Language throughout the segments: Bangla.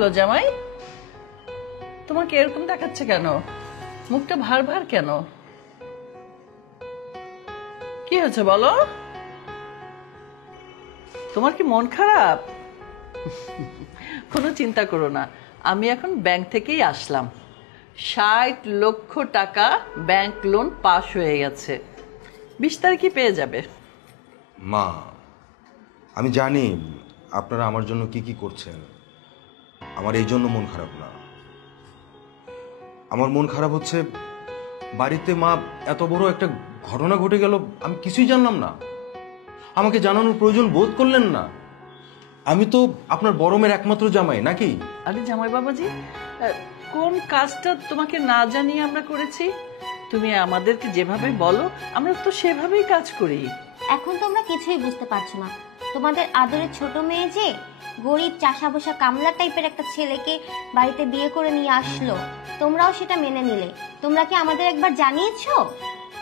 হলো জামাই, তোমাকে এরকম দেখাচ্ছে কেন? মুখটা ভার ভার কেন? কি হয়েছে বলো? তোমার কি মন খারাপ? কোনো চিন্তা করো না, আমি এখন ব্যাংক থেকেই আসলাম। ৬০ লক্ষ টাকা ব্যাংক লোন পাস হয়ে গেছে, ২০ তারিখে পেয়ে যাবে। মা, আমি জানি আপনারা আমার জন্য কি কি করছেন। আমার এই জন্য মন খারাপ না। আমার মন খারাপ হচ্ছে বাড়িতে মা এত বড় একটা ঘটনা ঘটে গেল, আমি কিছুই জানলাম না। আমাকে জানানোর প্রয়োজন বোধ করলেন না। আমি তো আপনার বড় মেয়ের একমাত্র জামাই নাকি? আরে জামাই বাবাজি, কোন কাজটা তোমাকে না জানিয়ে আমরা করেছি? তুমি আমাদেরকে যেভাবে বলো আমরা তো সেভাবেই কাজ করি। এখন তোমরা কিছুই বুঝতে পারছো না। তোমাদের আদরের ছোট মেয়ে যে গরিব চাষা বসা কামলা টাইপের একটা ছেলেকে বাড়িতে বিয়ে করে নিয়ে আসলো, তোমরাও সেটা মেনে নিলে। তোমরা কি আমাদের একবার জানিয়েছো?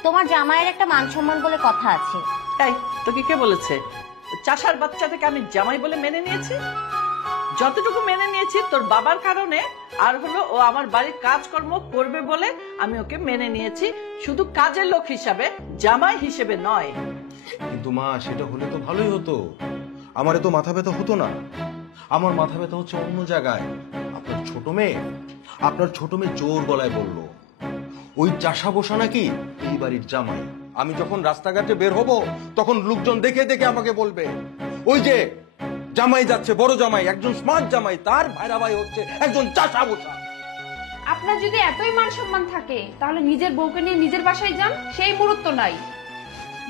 তোমার জামাইয়ের একটা মান সম্মান বলে কথা আছে। এই তোকে কে বলেছে চাষার বাচ্চা থেকে আমি জামাই বলে মেনে নিয়েছি? যতটুকু মেনে নিয়েছি তোর বাবার কারণে, আর হলো ও আমার বাড়ির কাজকর্ম করবে বলে আমি ওকে মেনে নিয়েছি, শুধু কাজের লোক হিসাবে, জামাই হিসেবে নয়। কিন্তু মা, সেটা হলে তো ভালোই হতো। আমার এত মাথা ব্যথা হতো না। আমার মাথা ব্যথা হচ্ছে অন্য জায়গায়। আপনার ছোট মেয়ে জোর গলায় বলল ওই চাষা বসা নাকি এই বাড়ির জামাই। আমি যখন রাস্তাঘাটে বের হব তখন লোকজন দেখে দেখে আমাকে বলবে ওই যে জামাই যাচ্ছে, বড় জামাই, একজন স্মার্ট জামাই, তার ভাইরা ভাই হচ্ছে একজন চাষা বসা। আপনার যদি এতই মান সম্মান থাকে তাহলে নিজের বউকে নিয়ে নিজের বাসায় যান, সেই মুহূর্ত নাই।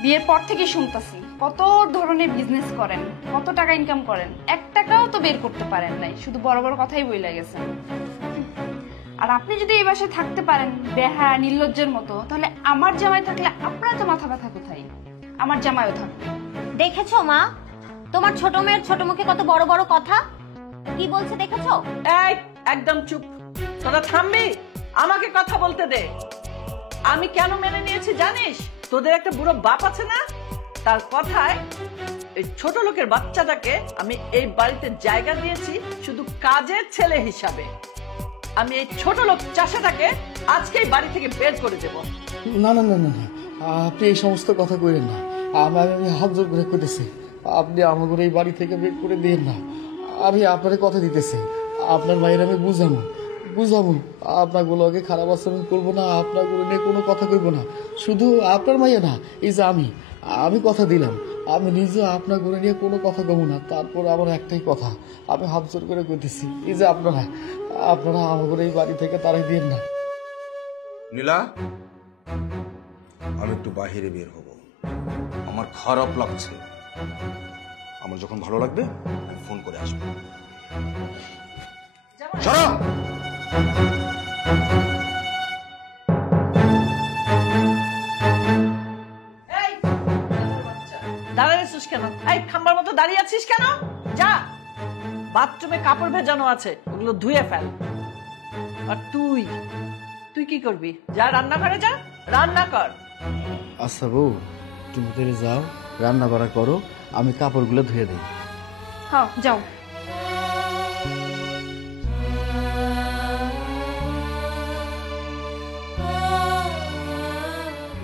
বিয়ের পর থেকে শুনতাছি কত ধরনের বিজনেস করেন, কত টাকা ইনকাম করেন, ১ টাকাও তো বের করতে পারেন নাই, শুধু বড় বড় কথাই বইলা গেছেন। আর আপনি যদি এই বাসায় থাকতে পারেন বেহায়া নির্লজ্জের মতো, তাহলে আমার জামাই থাকলে আপনার তো মাথা ব্যথা কোথায়? আমার জামাইও থাকবে। দেখেছো মা, তোমার ছোট মেয়ের ছোট মুখে কত বড় বড় কথা কি বলছে, দেখেছো? এই একদম চুপ, তোরা থামবি? আমাকে কথা বলতে দে। আমি কেন মেনে নিয়েছি জানিস? তোদের একটা বুড়ো বাপ আছে না, তার কথায় এই ছোট লোকের বাচ্চাটাকে আমি এই বাড়িতে জায়গা দিয়েছি শুধু কাজের ছেলে হিসাবে। আমি এই ছোট লোক চাষাটাকে আজকেই বাড়ি থেকে বের করে দেব। না না না না না, আপনি এই সমস্ত কথা কইলেন না। আমি হাত জোর করে কইতেছি, আপনি আমাকে এই বাড়ি থেকে বের করে দিন না। আমি আপনার কথা দিতেছি, আপনার মায়ের আমি বুঝাবো আপনাগুলোকে খারাপ আচরণ করবো না, আপনাগুলো নিয়ে কোনো কথা কইব না। শুধু আপনার মাইয়া না, এই যে আমি কথা দিলাম, আমি নিজে আপনাগুলো নিয়ে কোনো কথা কব না। তারপর আমার একটাই কথা, আমি হাত জোর করে কইতেছি, এই যে আপনারা আমাকে এই বাড়ি থেকে তারাই দিন না। নীলা, আমি একটু বাহিরে বের হব, আমার খারাপ লাগছে। আমার যখন ভালো লাগবে আমি ফোন করে আসবো। সরো। দাঁড়িয়েছিস কেন? এই খাম্বার মতো দাঁড়িয়ে আছিস কেন? যা, বাথরুমে কাপড় ভেজানো আছে, ওগুলো ধুয়ে ফেল। আর তুই কি করবি? যা রান্নাঘরে যা, রান্না কর। আচ্ছা বউ, তুমি তাহলে যাও, রান্না বাড়া করো, আমি কাপড়গুলো ধুয়ে দিই। হ্যাঁ যাও।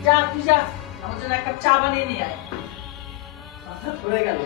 যা তুই যা, আমার জন্য এক কাপ চা বানিয়ে নিয়ে আয়। মাথা ধরে গেল।